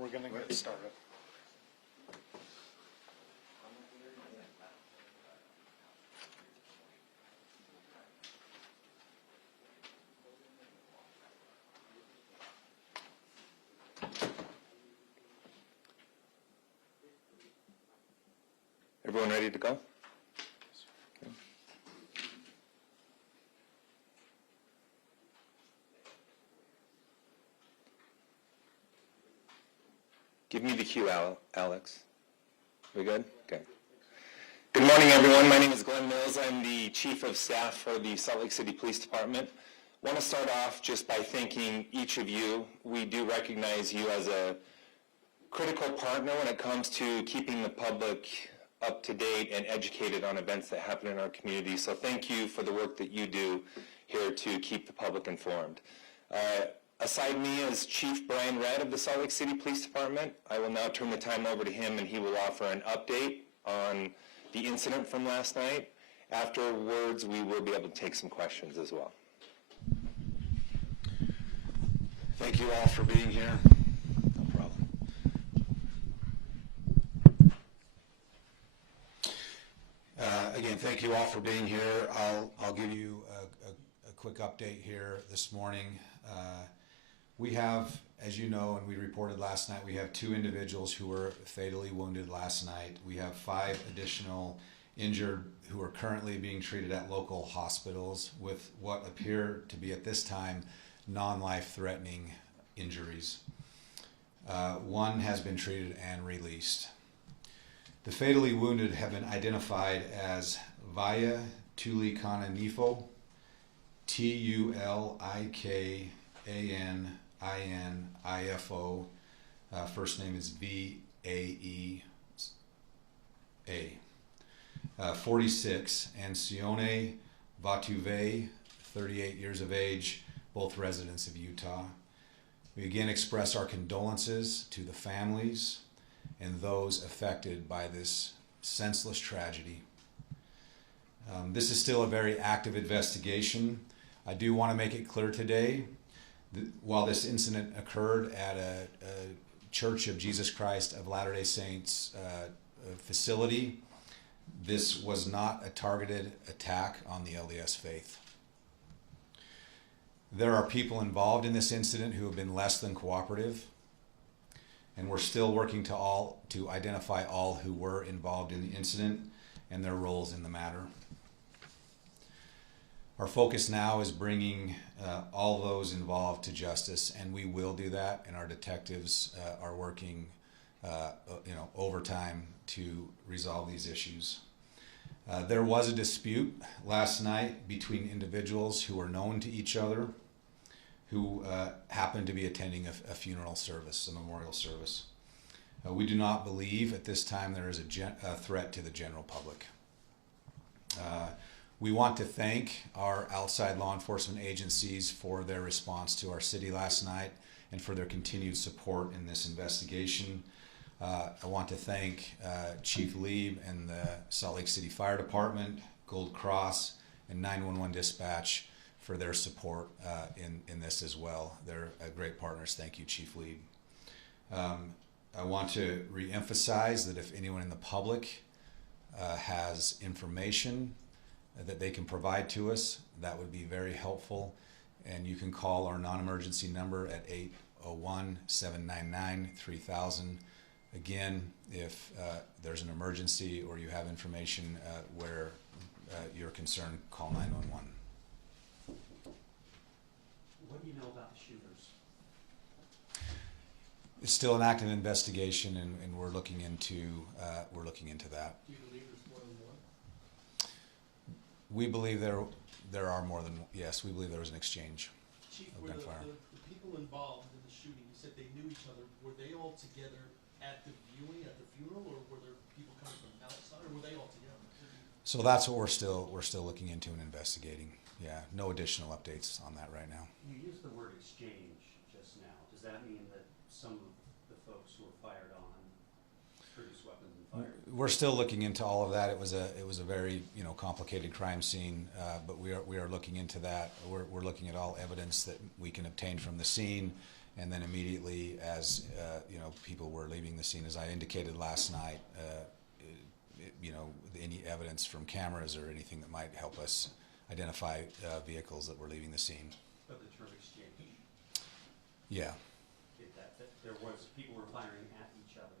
We're going to get started. Everyone ready to go? Okay. Give me the cue, Alex. We good? Okay. Good morning, everyone. My name is Glenn Mills. I'm the Chief of Staff for the Salt Lake City Police Department. I want to start off just by thanking each of you. We do recognize you as a critical partner when it comes to keeping the public up to date and educated on events that happen in our community. So thank you for the work that you do here to keep the public informed. Aside me is Chief Brian Redd of the Salt Lake City Police Department. I will now turn the time over to him and he will offer an update on the incident from last night. Afterwards, we will be able to take some questions as well. Thank you all for being here. No problem. Again, thank you all for being here. I'll give you a quick update here this morning. We have, as you know, and we reported last night, we have 2 individuals who were fatally wounded last night. We have 5 additional injured who are currently being treated at local hospitals with what appear to be at this time non-life-threatening injuries. 1 has been treated and released. The fatally wounded have been identified as Vaya Tulikananifo, Tulikananifo, first name is V-A-E-A, 46, and Sione Vatuve, 38 years of age, both residents of Utah. We again express our condolences to the families and those affected by this senseless tragedy. This is still a very active investigation. I do want to make it clear today that while this incident occurred at a Church of Jesus Christ of Latter-day Saints facility, this was not a targeted attack on the LDS faith. There are people involved in this incident who have been less than cooperative, and we're still working to identify all who were involved in the incident and their roles in the matter. Our focus now is bringing all those involved to justice, and we will do that, and our detectives are working overtime to resolve these issues. There was a dispute last night between individuals who are known to each other who happened to be attending a funeral service, a memorial service. We do not believe at this time there is a threat to the general public. We want to thank our outside law enforcement agencies for their response to our city last night and for their continued support in this investigation. I want to thank Chief Lieb and the Salt Lake City Fire Department, Gold Cross, and 911 Dispatch for their support in this as well. They're great partners. Thank you, Chief Lieb. I want to re-emphasize that if anyone in the public has information that they can provide to us, that would be very helpful. And you can call our non-emergency number at 801-799-3000. Again, if there's an emergency or you have information where you're concerned, call 911. What do you know about the shooters? It's still an active investigation, and we're looking into that. Do you believe there's more than one? We believe there are more than, yes, we believe there was an exchange. Chief, of were gunfire. the people involved in the shooting, you said they knew each other, were they all together at the viewing, at the funeral, or were there people coming from outside, or were they all together? So that's what we're still looking into and investigating. Yeah, no additional updates on that right now. You used the word exchange just now. Does that mean that some of the folks who were fired on produced weapons and fired? We're still looking into all of that. It was a very complicated crime scene, but we are looking into that. We're looking at all evidence that we can obtain from the scene, And then immediately as, people were leaving the scene, as I indicated last night, any evidence from cameras or anything that might help us identify vehicles that were leaving the scene. But the term exchange, Yeah. People were firing at each other.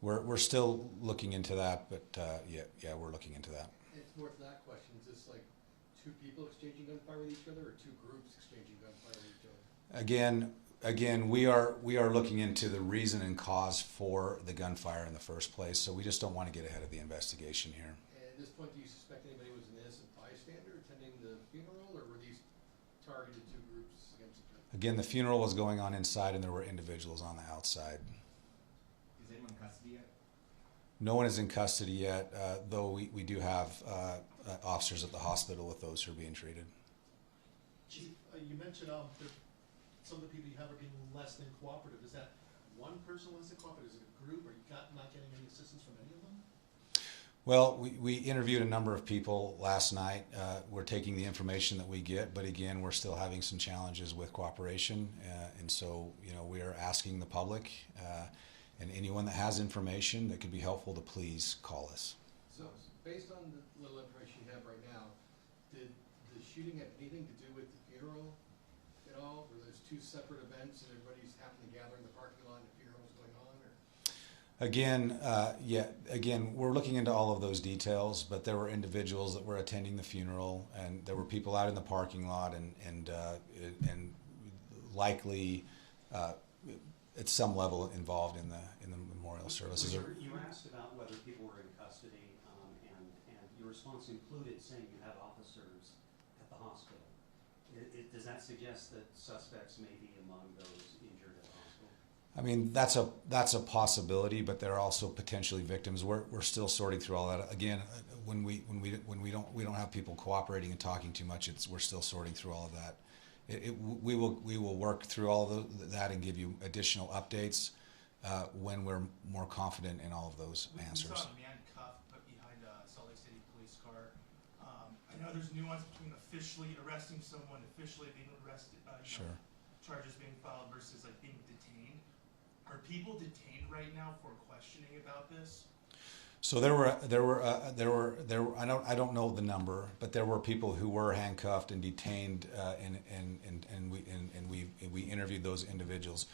We're still looking into that, but yeah, we're looking into that. It's more to that question, is this like two people exchanging gunfire with each other, or two groups exchanging gunfire with each other? Again, we are looking into the reason and cause for the gunfire in the first place, so we just don't want to get ahead of the investigation here. And at this point, do you suspect anybody was an innocent bystander attending the funeral, or were these targeted two groups against each other? Again, the funeral was going on inside and there were individuals on the outside. Is anyone in custody yet? No one is in custody yet, though we do have officers at the hospital with those who are being treated. Chief, you mentioned some of the people you have are being less than cooperative. Is that one person less than cooperative? Is it a group? Are you not getting any assistance from any of them? Well, we interviewed a number of people last night. We're taking the information that we get, but again, we're still having some challenges with cooperation, and so we are asking the public and anyone that has information that could be helpful to please call us. So, based on the little information you have right now, did the shooting have anything to do with the funeral at all? Were those two separate events and everybody's happened to gather in the parking lot and the funeral was going on? Or? Again, we're looking into all of those details, but there were individuals that were attending the funeral, and there were people out in the parking lot, and likely at some level involved in the memorial services. You asked about whether people were in custody, and your response included saying you have officers at the hospital. Does that suggest that suspects may be among those injured at the hospital? I mean, that's a possibility, but there are also potentially victims. We're still sorting through all that. Again, when we don't have people cooperating and talking too much, we're still sorting through all of that. We will work through all of that and give you additional updates when we're more confident in all of those answers. We saw a man cuffed put behind a Salt Lake City police car. I know there's nuance between officially arresting someone, officially being arrested, Sure. Charges being filed versus like being detained. Are people detained right now for questioning about this? So I don't know the number, but there were people who were handcuffed and detained, and we interviewed those individuals.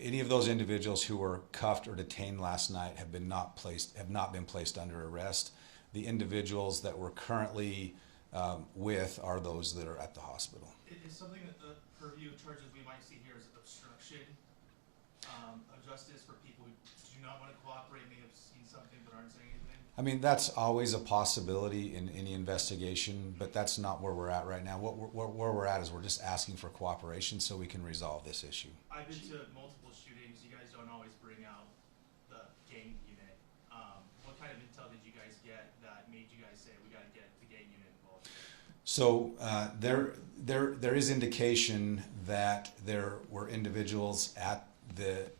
Any of those individuals who were cuffed or detained last night have not been placed under arrest. The individuals that we're currently with are those that are at the hospital. Is something that the purview of charges we might see here is obstruction of justice for people who do not want to cooperate, may have seen something but aren't saying anything? I mean, that's always a possibility in any investigation, but that's not where we're at right now. Where we're at is we're just asking for cooperation so we can resolve this issue. I've been to multiple shootings. You guys don't always bring out the gang unit. What kind of intel did you guys get that made you guys say we got to get the gang unit involved? So there is indication that there were individuals at the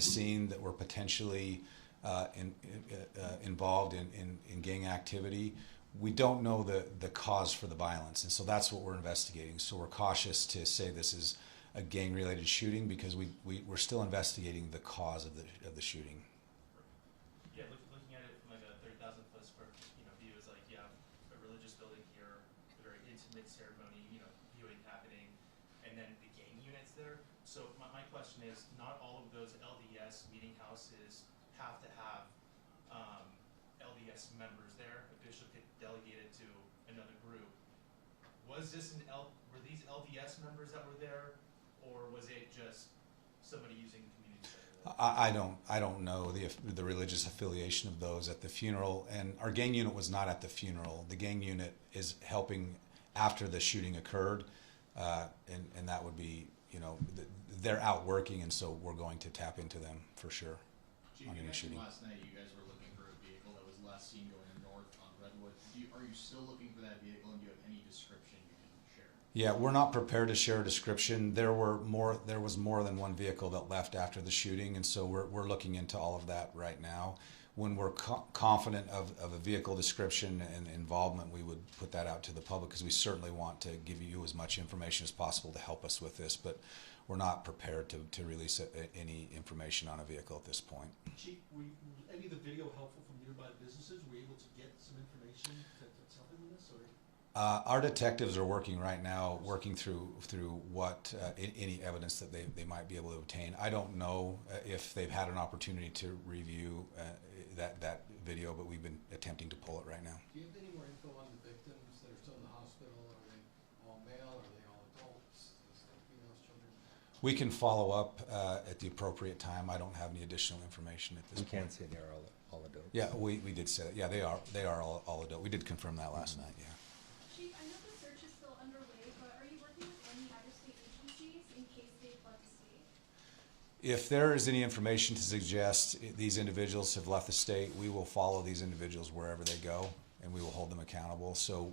scene that were potentially involved in gang activity. We don't know the cause for the violence, and so that's what we're investigating. So we're cautious to say this is a gang-related shooting because we're still investigating the cause of the shooting. Yeah, looking at it from like a 30,000 foot square view is like, yeah, a religious building here, a very intimate ceremony, viewing happening, and then the gang units there. So my question is, not all of those LDS meeting houses have to have LDS members there. A bishop get delegated to another group. Were these LDS members that were there, or was it just somebody using the community center? I don't know the religious affiliation of those at the funeral, and our gang unit was not at the funeral. The gang unit is helping after the shooting occurred, and that would be they're out working, and so we're going to tap into them for sure. Chief, you mentioned last night you guys were looking for a vehicle that was last seen going north on Redwood. Are you still looking for that vehicle, and do you have any description you can share? Yeah, we're not prepared to share a description. There was more than one vehicle that left after the shooting, and so we're looking into all of that right now. when we're confident of a vehicle description and involvement, we would put that out to the public, because we certainly want to give you as much information as possible to help us with this, but we're not prepared to release any information on a vehicle at this point. Chief, were any of the video helpful from nearby businesses? Were you able to get some information that's helping with this, or? Our detectives are working right now, working through what any evidence that they might be able to obtain. I don't know if they've had an opportunity to review that video, but we've been attempting to pull it right now. Do you have any more info on the victims that are still in the hospital? Are they all male? Are they all adults? Is there females, children? We can follow up at the appropriate time. I don't have any additional information at this We point. can't say they're all adults. Yeah, we did say that. Yeah, they are all adult. We did confirm that last night. Yeah. Chief, I know the search is still underway, but are you working with any out-of-state agencies in case they've left the state? If there is any information to suggest these individuals have left the state, we will follow these individuals wherever they go, and we will hold them accountable. So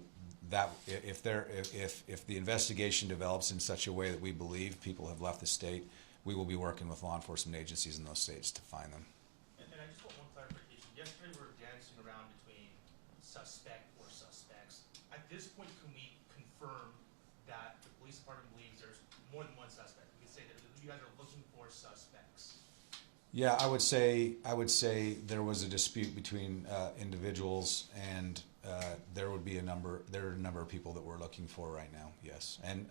that if the investigation develops in such a way that we believe people have left the state, we will be working with law enforcement agencies in those states to find them. And I just want one clarification. Yesterday we were dancing around between suspect or suspects. At this point, can we confirm that the police department believes there's more than one suspect? We can say that you guys are looking for suspects. Yeah, I would say there was a dispute between individuals, and there are a number of people that we're looking for right now. Yes, and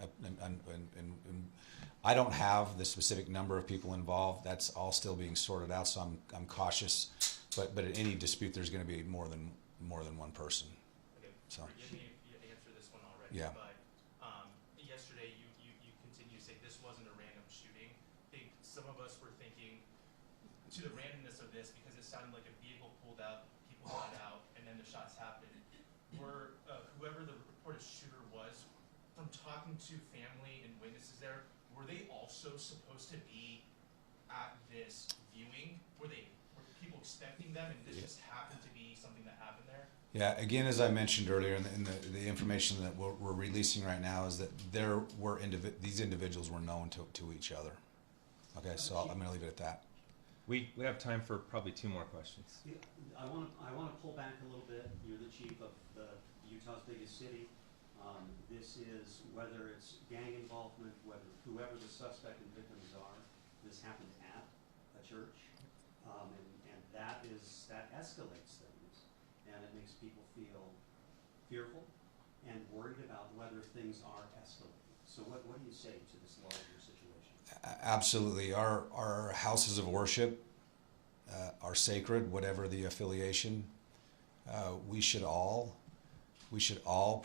I don't have the specific number of people involved. That's all still being sorted out, so I'm cautious. But at any dispute, there's going to be more than one person. Okay, So. forgive me if you answered this one already, Yeah. but yesterday you continue to say this wasn't a random shooting. I think some of us were thinking to the randomness of this because it sounded like a vehicle pulled out, people got out, and then the shots happened. Were whoever the reported shooter was, from talking to family and witnesses there, were they also supposed to be at this viewing? Were people expecting them, and this just happened to be something that happened there? Yeah, again, as I mentioned earlier, in the information that we're releasing right now is that these individuals were known to each other. Okay, so I'm going to leave it at that. We have time for probably 2 more questions. Yeah, I want to pull back a little bit. You're the chief of Utah's biggest city. This is, whether it's gang involvement, whoever the suspect and victims are, this happened at a church, and that escalates things, and it makes people feel fearful and worried about whether things are escalating. So what do you say to this larger situation? Absolutely. Our houses of worship are sacred, whatever the affiliation. We should all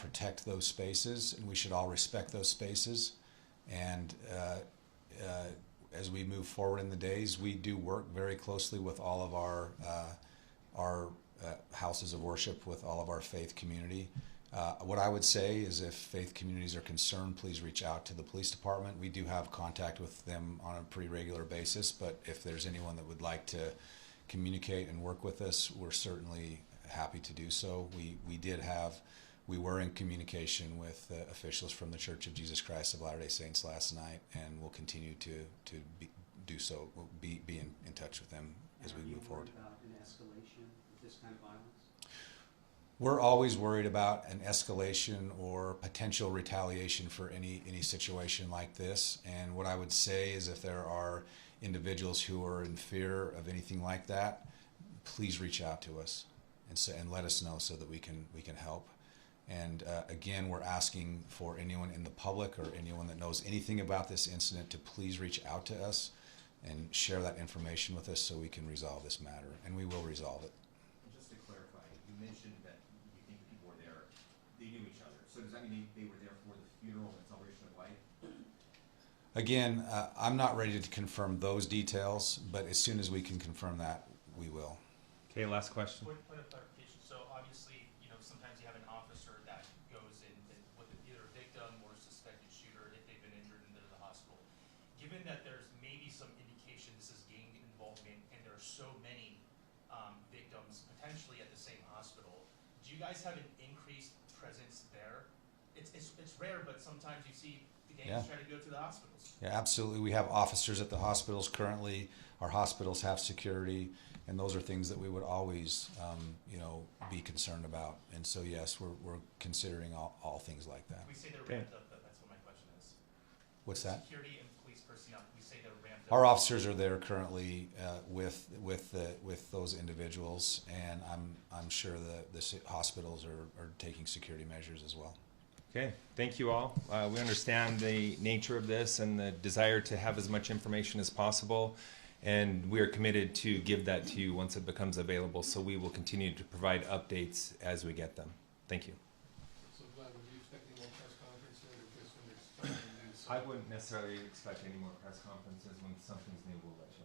protect those spaces, and we should all respect those spaces. And as we move forward in the days, we do work very closely with all of our houses of worship, with all of our faith community. What I would say is, if faith communities are concerned, please reach out to the police department. We do have contact with them on a pretty regular basis, but if there's anyone that would like to communicate and work with us, we're certainly happy to do so. We were in communication with officials from the Church of Jesus Christ of Latter-day Saints last night, and we'll continue to do so. We'll be in touch with them as we move forward. Are you worried about an escalation with this kind of violence? We're always worried about an escalation or potential retaliation for any situation like this. And what I would say is, if there are individuals who are in fear of anything like that, please reach out to us and let us know so that we can help. And again, we're asking for anyone in the public or anyone that knows anything about this incident to please reach out to us and share that information with us so we can resolve this matter, and we will resolve it. And just to clarify, you mentioned that you think the people were there, they knew each other. So does that mean they were there for the funeral and celebration of life? Again, I'm not ready to confirm those details, but as soon as we can confirm that, we will. Okay, last question. Point of clarification. So obviously, sometimes you have an officer that goes in with either a victim or a suspected shooter if they've been injured and they're in the hospital. Given that there's maybe some indication this is gang involvement and there are so many victims potentially at the same hospital, do you guys have an increased presence there? It's rare, but sometimes you see the gangs try to go to the hospitals. Yeah, absolutely. We have officers at the hospitals currently. Our hospitals have security. And those are things that we would always, be concerned about. And so, yes, we're considering all things like that. We say they're Okay. ramped up, though, that's what my question is. What's that? Security and police personnel, we say they're ramped up. Our officers are there currently with those individuals, and I'm sure the hospitals are taking security measures as well. Okay, thank you all. We understand the nature of this and the desire to have as much information as possible, and we are committed to give that to you once it becomes available, so we will continue to provide updates as we get them. Thank you. So Glenn, would you expect any more press conferences or just when there's something new? I wouldn't necessarily expect any more press conferences. When something's new, we'll let you